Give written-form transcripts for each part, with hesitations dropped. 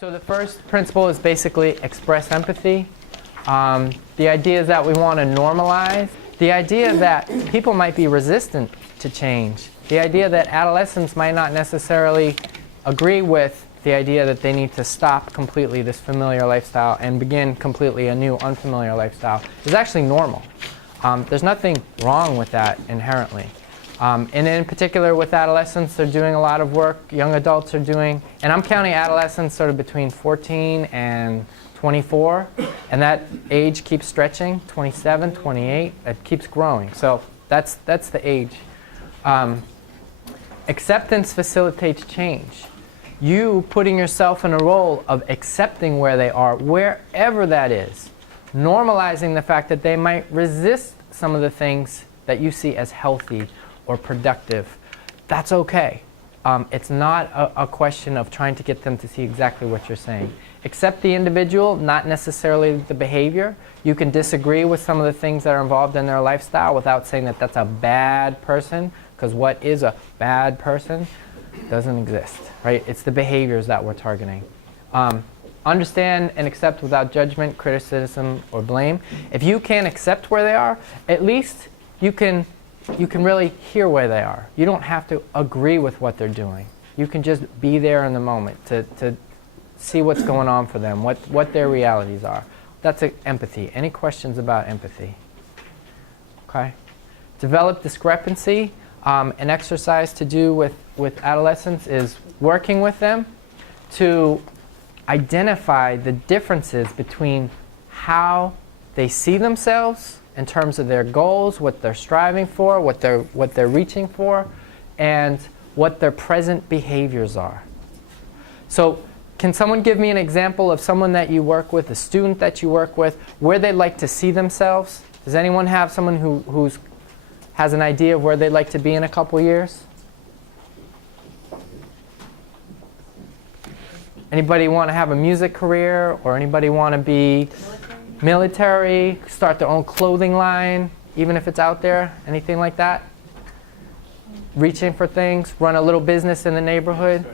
So the first principle is basically express empathy. The idea is that we want to normalize. The idea that people might be resistant to change. The idea that adolescents might not necessarily agree with the idea that they need to stop completely this familiar lifestyle and begin completely a new unfamiliar lifestyle is actually normal. There's nothing wrong with that inherently. And in particular with adolescents, they're doing a lot of work. Young adults are doing, and I'm counting adolescents sort of between 14 and 24, and that age keeps stretching, 27, 28, it keeps growing. So that's the age. Acceptance facilitates change. You putting yourself in a role of accepting where they are, wherever that is, normalizing the fact that they might resist some of the things that you see as healthy or productive, that's okay. It's not a question of trying to get them to see exactly what you're saying. Accept the individual, not necessarily the behavior. You can disagree with some of the things that are involved in their lifestyle without saying that that's a bad person, because what is a bad person doesn't exist, right? It's the behaviors that we're targeting. Understand and accept without judgment, criticism, or blame. If you can't accept where they are, at least you can really hear where they are. You don't have to agree with what they're doing. You can just be there in the moment to see what's going on for them, what their realities are. That's empathy. Any questions about empathy? Okay. Develop discrepancy. An exercise to do with adolescents is working with them to identify the differences between how they see themselves in terms of their goals, what they're striving for, what they're reaching for, and what their present behaviors are. So can someone give me an example of someone that you work with, a student that you work with, where they'd like to see themselves? Does anyone have someone who has an idea of where they'd like to be in a couple years? Anybody want to have a music career, or anybody want to be military, start their own clothing line, even if it's out there, anything like that? Reaching for things, run a little business in the neighborhood,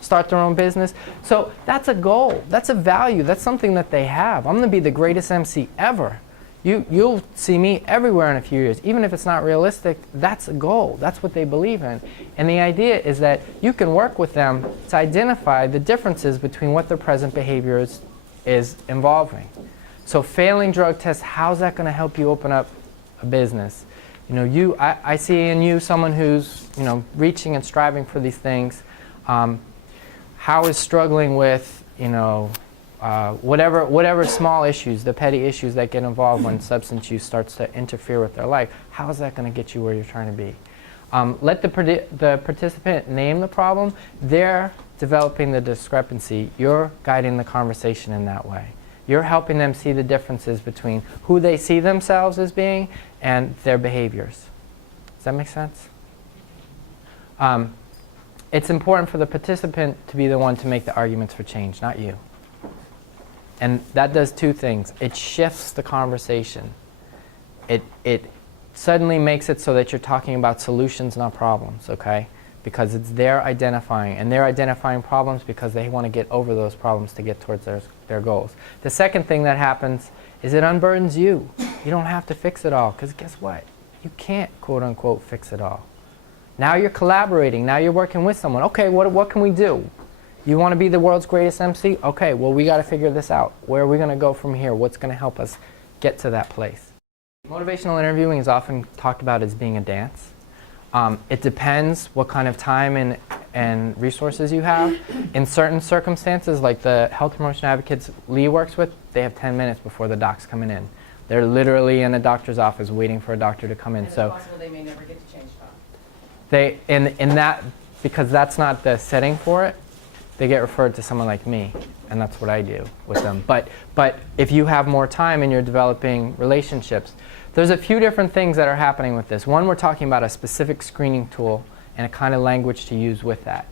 start their own business. So that's a goal, that's a value, that's something that they have. I'm going to be the greatest MC ever. You'll see me everywhere in a few years. Even if it's not realistic, that's a goal. That's what they believe in. And the idea is that you can work with them to identify the differences between what their present behavior is involving. So failing drug tests, how's that going to help you open up a business? I see in you someone who's reaching and striving for these things. How is struggling with whatever small issues, the petty issues that get involved when substance use starts to interfere with their life, how is that going to get you where you're trying to be? Let the participant name the problem. They're developing the discrepancy. You're guiding the conversation in that way. You're helping them see the differences between who they see themselves as being and their behaviors. Does that make sense? It's important for the participant to be the one to make the arguments for change, not you. And that does two things. It shifts the conversation. It suddenly makes it so that you're talking about solutions, not problems, okay? Because it's their identifying, and they're identifying problems because they want to get over those problems to get towards their goals. The second thing that happens is it unburdens you. You don't have to fix it all, because guess what? You can't, quote unquote, fix it all. Now you're collaborating. Now you're working with someone. Okay, what can we do? You want to be the world's greatest MC? Okay, well, we got to figure this out. Where are we going to go from here? What's going to help us get to that place? Motivational interviewing is often talked about as being a dance. It depends what kind of time and resources you have. In certain circumstances, like the health promotion advocates Lee works with, they have 10 minutes before the doc's coming in. They're literally in a doctor's office waiting for a doctor to come in. And so it's possible they may never get to change that. Because that's not the setting for it, they get referred to someone like me, and that's what I do with them. But if you have more time and you're developing relationships, there's a few different things that are happening with this. One, we're talking about a specific screening tool and a kind of language to use with that.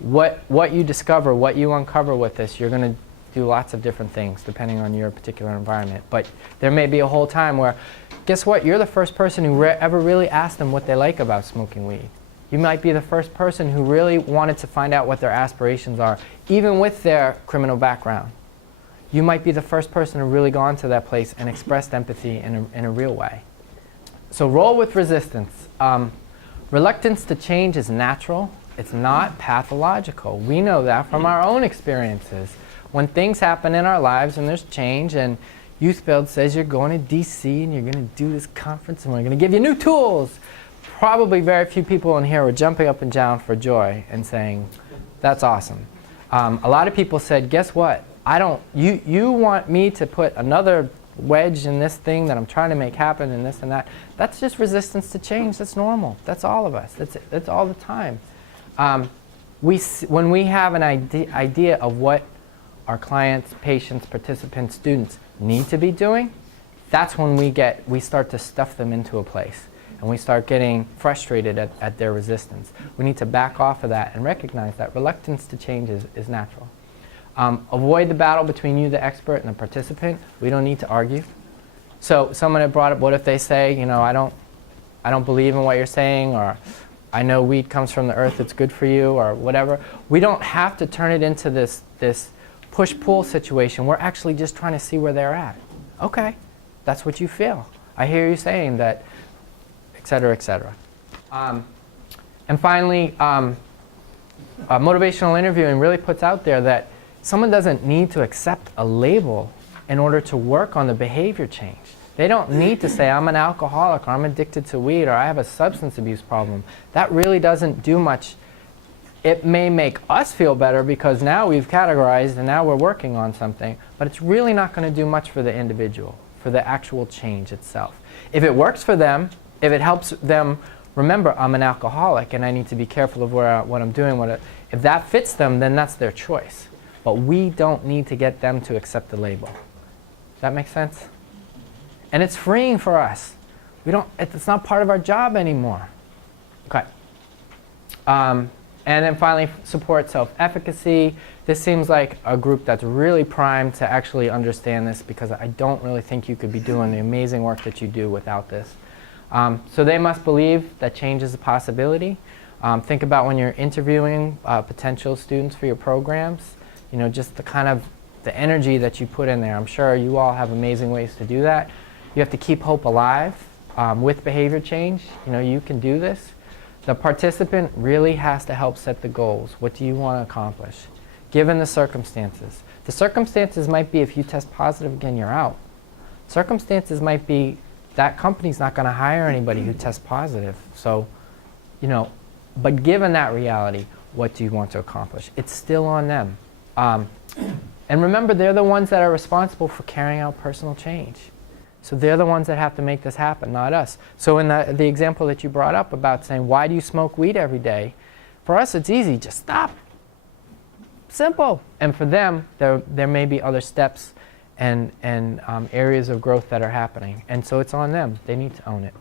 What you discover, what you uncover with this, you're going to do lots of different things depending on your particular environment. But there may be a whole time where, guess what? You're the first person who ever really asked them what they like about smoking weed. You might be the first person who really wanted to find out what their aspirations are, even with their criminal background. You might be the first person who really gone to that place and expressed empathy in a real way. So roll with resistance. Reluctance to change is natural. It's not pathological. We know that from our own experiences. When things happen in our lives and there's change, and Youth Build says you're going to DC and you're going to do this conference and we're going to give you new tools, probably very few people in here were jumping up and down for joy and saying, that's awesome. A lot of people said, guess what? You want me to put another wedge in this thing that I'm trying to make happen and this and that. That's just resistance to change. That's normal. That's all of us. That's all the time. When we have an idea of what our clients, patients, participants, students need to be doing, that's when we start to stuff them into a place and we start getting frustrated at their resistance. We need to back off of that and recognize that reluctance to change is natural. Avoid the battle between you, the expert, and the participant. We don't need to argue. So someone had brought up, what if they say, I don't believe in what you're saying, or I know weed comes from the earth, it's good for you, or whatever. We don't have to turn it into this push-pull situation. We're actually just trying to see where they're at. Okay, that's what you feel. I hear you saying that, et cetera, et cetera. And finally, motivational interviewing really puts out there that someone doesn't need to accept a label in order to work on the behavior change. They don't need to say, I'm an alcoholic, or I'm addicted to weed, or I have a substance abuse problem. That really doesn't do much. It may make us feel better because now we've categorized and now we're working on something, but it's really not going to do much for the individual, for the actual change itself. If it works for them, if it helps them remember, I'm an alcoholic and I need to be careful of what I'm doing, if that fits them, then that's their choice. But we don't need to get them to accept the label. Does that make sense? And it's freeing for us. It's not part of our job anymore. Okay. And then finally, support self-efficacy. This seems like a group that's really primed to actually understand this, because I don't really think you could be doing the amazing work that you do without this. So they must believe that change is a possibility. Think about when you're interviewing potential students for your programs. Just the energy that you put in there. I'm sure you all have amazing ways to do that. You have to keep hope alive with behavior change. You can do this. The participant really has to help set the goals. What do you want to accomplish? Given the circumstances. The circumstances might be if you test positive again, you're out. Circumstances might be that company's not going to hire anybody who tests positive. So, but given that reality, what do you want to accomplish? It's still on them. And remember, they're the ones that are responsible for carrying out personal change. So they're the ones that have to make this happen, not us. So in the example that you brought up about saying, why do you smoke weed every day? For us, it's easy. Just stop. Simple. And for them, there may be other steps and areas of growth that are happening. And so it's on them. They need to own it.